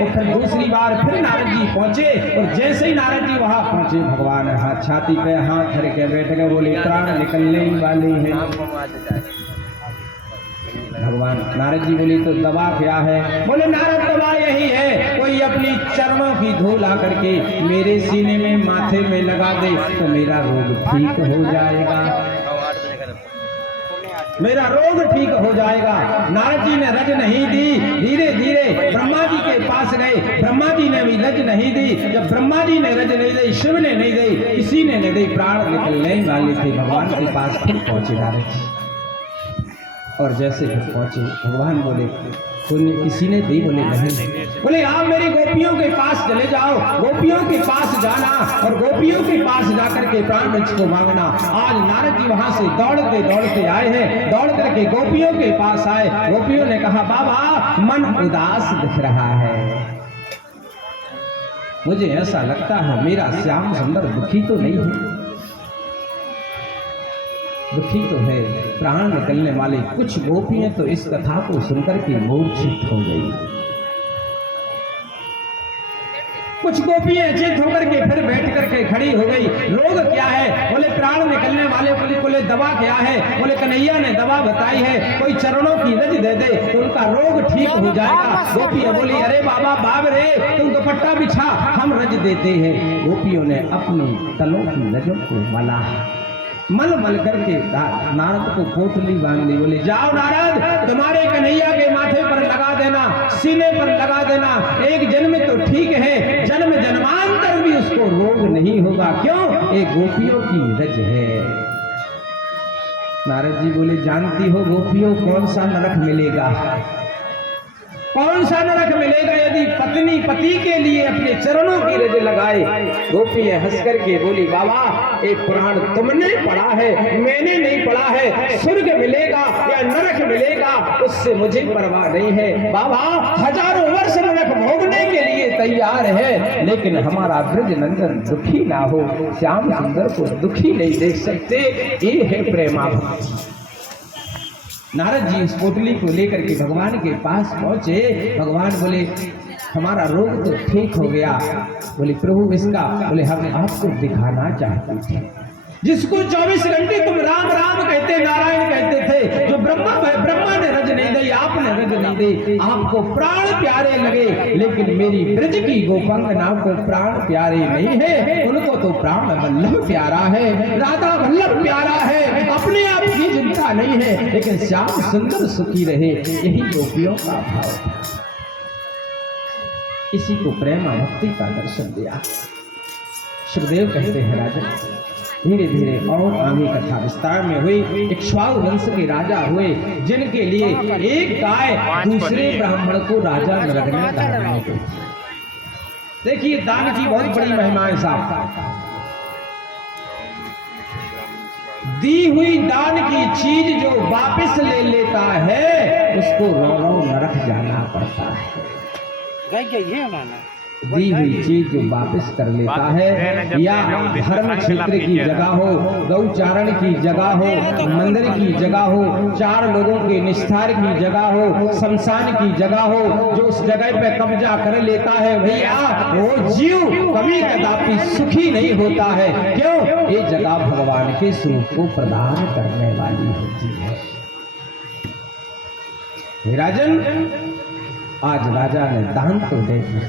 और फिर दूसरी बार फिर नारद जी पहुंचे और जैसे ही नारद जी वहां पहुंचे भगवान हाथ छाती पे हाथ धर के बैठ गए, बोले प्राण निकलने ही वाली है। भगवान नारद जी बोले तो दवा क्या है? बोले नारद दवा यही है, कोई अपनी चरणों की धूल ला करके मेरे सीने में माथे में लगा दे तो मेरा रोग ठीक हो जाएगा, मेरा रोग ठीक हो जाएगा। नारद जी ने रज नहीं दी, धीरे धीरे ब्रह्मा जी के पास गए, ब्रह्मा जी ने भी रज नहीं दी। जब ब्रह्मा जी ने रज नहीं दी, शिव ने नहीं दी, किसी ने नहीं दी, प्राण निकलने वाले थे, भगवान के पास फिर पहुंचे नारद जी। और जैसे फिर पहुंचे भगवान बोले किसी ने दी? बोले नहीं। बोले आप मेरी गोपियों के पास चले जाओ, गोपियों के पास जाना और गोपियों के पास जाकर के प्राण वृक्ष को मांगना। आज नारद जी वहां से दौड़ते दौड़ते आए हैं, दौड़ करके गोपियों के पास आए। गोपियों ने कहा बाबा मन उदास दिख रहा है, मुझे ऐसा लगता है मेरा श्याम सुंदर दुखी तो नहीं है। दुखी तो है, प्राण निकलने वाले। कुछ गोपियां तो इस कथा को सुनकर के मूर्छित हो गई, कुछ गोपियां चेत होकर के फिर बैठ करके खड़ी हो गई। रोग क्या है? बोले प्राण निकलने वाले। बोले दवा क्या है? बोले कन्हैया ने दवा बताई है, कोई चरणों की रज दे दे तो उनका रोग ठीक हो जाएगा। गोपियां बोली अरे बाबा बाब रे तुम दुपट्टा बिछा, हम रज देते हैं। गोपियों ने अपनी तलों की रजों को मला, मल मल करके नारद को पोटली बांध दी। बोले जाओ नारद तुम्हारे कन्हैया के माथे पर लगा देना, सीने पर लगा देना, एक जन्म तो ठीक है, जन्म जन्मांतर भी उसको रोग नहीं होगा। क्यों? एक गोपियों की रज है। नारद जी बोले जानती हो गोपियों कौन सा नरक मिलेगा, कौन सा नरक मिलेगा यदि पत्नी पति के लिए अपने चरणों की रज लगाए। गोपियां हंस करके बोली बाबा एक पुराण तुमने पढ़ा है, मैंने नहीं पढ़ा है, स्वर्ग मिलेगा या नरक मिलेगा उससे मुझे परवाह नहीं है। बाबा हजारों वर्ष नरक भोगने के लिए तैयार है, लेकिन हमारा ब्रज नंदन दुखी ना हो, श्याम सुंदर को दुखी नहीं देख सकते। ये है प्रेमा भक्ति। नारद जी इस पोटली को लेकर के भगवान के पास पहुंचे। भगवान बोले हमारा रोग तो ठीक हो गया। बोले प्रभु इसका? बोले हम आपको दिखाना चाहते थे, जिसको 24 घंटे तुम राम राम कहते, नारायण कहते थे, जो ब्रह्मा ने रज नहीं दी, आपने रज नहीं दी, आपको प्राण प्यारे लगे, लेकिन मेरी ब्रज की गोपंगना को प्राण प्यारे नहीं है, उनको तो प्राण वल्लभ प्यारा है, राधा वल्लभ प्यारा है, अपने आप की चिंता नहीं है, लेकिन श्याम सुंदर सुखी रहे, यही गोपियों का भाव था। इसी को प्रेम भक्ति का दर्शन दिया। सुखदेव कहते हैं राजन धीरे धीरे और आगे कथा विस्तार में हुई। इक्ष्वाकु वंश के राजा हुए, जिनके लिए एक गाय दूसरे ब्राह्मण को राजा नरक में डालने गई। देखिए दान की बहुत बड़ी महिमा है साहब। दी हुई दान की चीज जो वापस ले लेता है उसको रो रो नरक जाना पड़ता है। दी हुई चीज जो वापस कर लेता है, या धर्म क्षेत्र की जगह हो, गौचारण की जगह हो, मंदिर की जगह हो, 4 लोगों के निस्तार की जगह हो, शमशान की जगह हो, जो उस जगह पे कब्जा कर लेता है भैया वो जीव कभी कदापि सुखी नहीं होता है। क्यों? ये जगह भगवान के स्वरूप को प्रदान करने वाली होती है। राजन आज राजा ने दान तो दे दिया,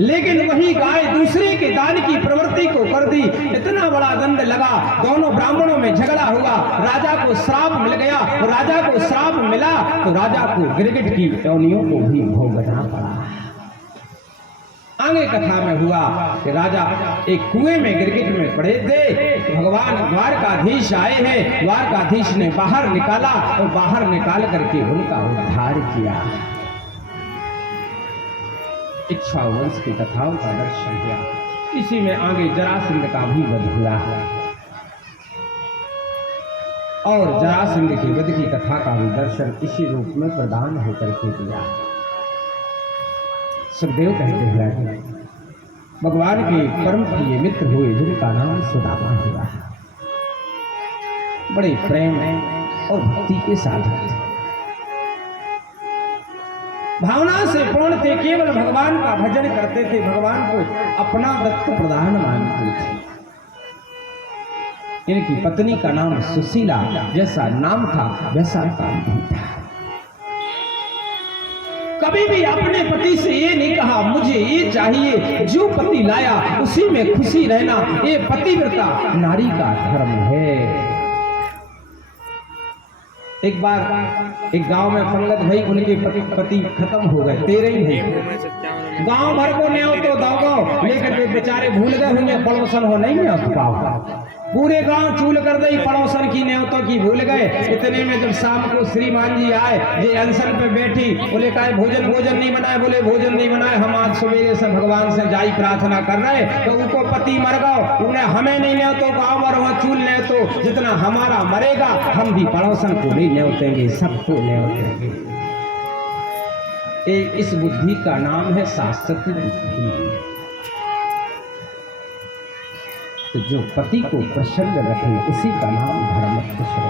लेकिन वही गाय दूसरे के दान की प्रवृत्ति को कर दी। इतना बड़ा दंड लगा, दोनों ब्राह्मणों में झगड़ा हुआ, राजा को श्राप मिल गया। राजा को श्राप मिला तो राजा को गिरगिट की योनियों को भी भोगना पड़ा। आगे कथा में हुआ कि राजा एक कुएं में गिरगिट में पड़े थे। भगवान द्वारकाधीश आए हैं, द्वारकाधीश ने बाहर निकाला और बाहर निकाल करके उनका उद्धार किया। इक्ष्वाकु वंश की कथाओं का दर्शन हुआ। इसी में आगे जरासंध का भी वध हुआ और जरासंध की वध की कथा का भी दर्शन इसी रूप में प्रदान होकर के दिया। सुखदेव कहते हैं भगवान के परम प्रिय मित्र हुए जिनका नाम सुदामा हुआ, बड़े प्रेम और भक्ति के साधक थे। भावना से पूर्ण थे, केवल भगवान का भजन करते थे, भगवान को अपना दत्त प्रदान मानते थे। इनकी पत्नी का नाम सुशीला, जैसा नाम था वैसा काम भी था। कभी भी अपने पति से ये नहीं कहा मुझे ये चाहिए, जो पति लाया उसी में खुशी रहना, ये पतिव्रता नारी का धर्म है। एक बार एक गांव में पंगत भाई, उनके पति खत्म हो गए, 13 ही भाई। गांव भर को न्यों तो दौगाओ, लेकर के बेचारे भूल गए होंगे पड़ोसन हो नहीं न्यों पाओ। पूरे गांव चूल कर दी, पड़ोसन की न्योतों की भूल गए। इतने में जब शाम को श्रीमान जी आए, जे अनशन पे बैठी, बोले कहा भोजन नहीं बनाए, बोले भोजन नहीं बनाए, हम आज सवेरे से भगवान से जाई प्रार्थना कर रहे, तो उनको पति मर गए, उन्हें हमें नहीं न्योतो, गाँव भर वहाँ चूल न्योतो, जितना हमारा मरेगा हम भी पड़ोसन को नहीं न्योतेंगे, सबको न्योतेंगे। इस बुद्धि का नाम है शास्त्र बुद्धि। तो जो पति को प्रसन्न रखे उसी का नाम धर्मत्व है।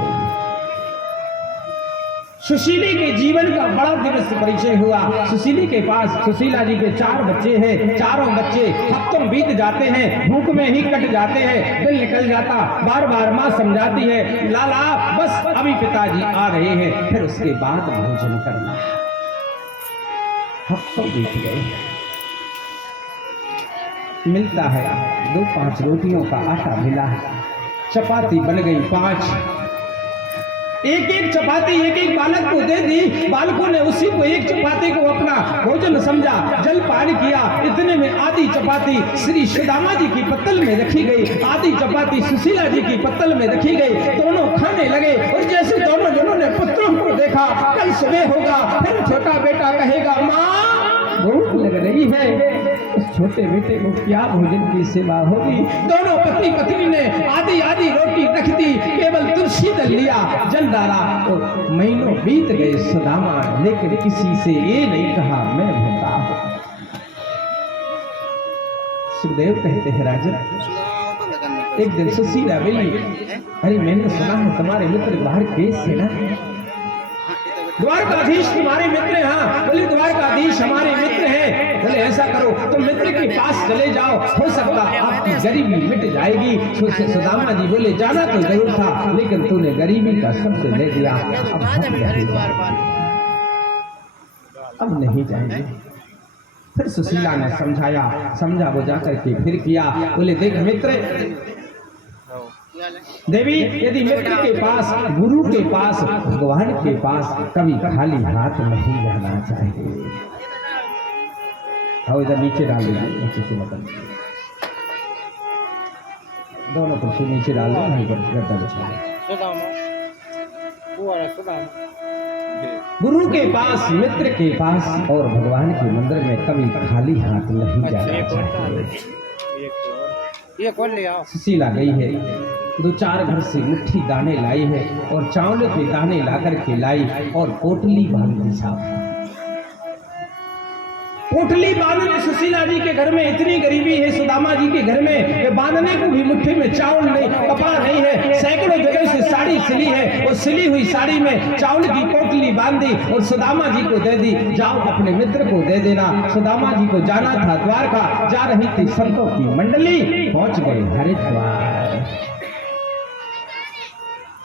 सुशीली के जीवन का बड़ा दिवस परिचय हुआ। सुशीली के पास, सुशीला जी के 4 बच्चे हैं, चारों बच्चे हफ्तों बीत जाते हैं, भूख में ही कट जाते हैं, दिल निकल जाता। बार बार माँ समझाती है, लाला बस अभी पिताजी आ रहे हैं, फिर उसके बाद भोजन करना। हफ्तों बीत गए, मिलता है 2-5 रोटियों का आटा मिला, चपाती बन गई 5, एक चपाती एक बालक को दे दी। बालकों ने उसी को एक चपाती को अपना भोजन समझा, जलपान किया। इतने में आधी चपाती श्री सुदामा जी की पत्तल में रखी गई, आधी चपाती सुशीला जी की पत्तल में रखी गई। दोनों खाने लगे और जैसे दोनों जनों ने पुत्रों को देखा, कल सुबह होगा, फिर छोटा बेटा कहेगा माँ भूख लग रही है, उस छोटे बेटे को क्या भोजन की सेवा होगी। दोनों पति पत्नी ने आधी आधी रोटी रख दी, केवल तुलसी दल लिया, जल डाला। और महीनों बीत गए सुदामा, लेकिन किसी से ये नहीं कहा मैं भूखा हूं। सुखदेव कहते हैं राजन, एक दिन सुशीला बोली, अरे मैंने सुना है तुम्हारे मित्र बाहर केस है ना, द्वारकाधीश तुम्हारे मित्र हैं। हाँ, बोले द्वारकाधीश हमारे मित्र हैं। बोले ऐसा करो तुम मित्र के पास चले जाओ, हो सकता आपकी गरीबी मिट जाएगी। सुदामा जी बोले जाना तो जरूर था, लेकिन तूने गरीबी का शब्द ले दिया, अब नहीं जाएंगे। फिर सुशीला ने समझा बुझा करके फिर किया। बोले देख मित्र, देवी यदि मित्र के पास, गुरु के पास, भगवान के पास कभी खाली हाथ नहीं रहना चाहिए। और इधर नीचे डाल दीजिए, नीचे से मतलब दोनों को नीचे डाल दो, नहीं गद्दा बिछा। गुरु के पास, मित्र के पास और भगवान के मंदिर में कभी खाली हाथ नहीं जाना चाहिए। ये कौन लिया? सुशीला गई है, 2-4 घर से मुट्ठी दाने लाई है और चावल के दाने लाकर के लाई और पोटली बांध दी साहब। पोटली बांधने सुशीला जी के घर में इतनी गरीबी है, सुदामा जी के घर में बांधने को भी मुट्ठी में चावल नहीं, कपड़ा नहीं है। सैकड़ों जगह से साड़ी सिली है, और सिली हुई साड़ी में चावल की पोटली बांधी और सुदामा जी को दे दी, जाओ अपने मित्र को दे देना। सुदामा जी को जाना था द्वारका, जा रही थी संतों की मंडली, पहुंच गए हरिद्वार।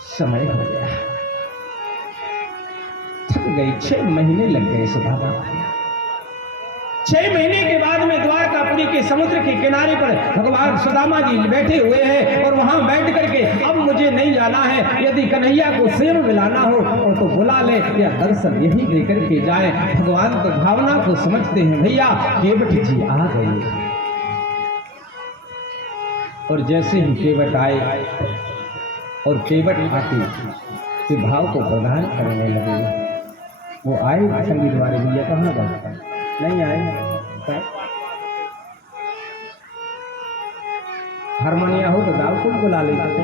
समय हो गया, थक गई, 6 महीने लग गए सुदामा। 6 महीने के बाद में द्वारकापुरी के समुद्र के किनारे पर भगवान सुदामा जी बैठे हुए हैं और वहां बैठ करके अब मुझे नहीं जाना है, यदि कन्हैया को सेव मिलाना हो और तो बुला ले या दर्शन यही देकर के जाए। भगवान तो भावना को समझते हैं, भैया केवट जी आ गए। और जैसे ही केवट आए और केवट आके के भाव को प्रदान करने लगे, वो आए संगीत वाले भैया कहाँ गए? नहीं आए, हारमोनिया हो तो दाव को बुला लेता तो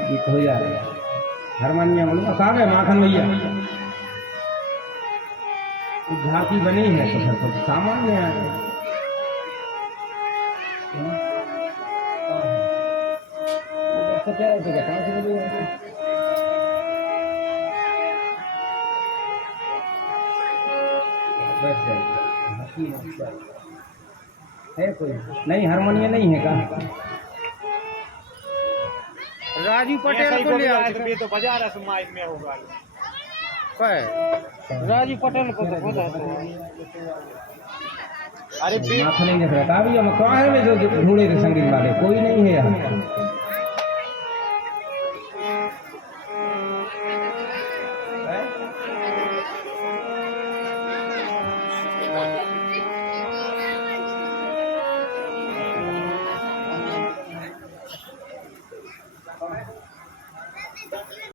गीत हो जाए। हारमोनिया बोलो कहाँ गए माखन भैया? झांकी बनी है तो घर पर सामान्य आए। बैठ जाइए। है कोई नहीं? हारमोनियम नहीं है का? राजू पटेल को ले आओ तो बजा रहा है माइक में होगा। राजू पटेल को तो बता दो। अरे आँख नहीं देख रहा था अभी हम कहाँ है में जो ढूंढे थे संगीत वाले? कोई नहीं है यहाँ।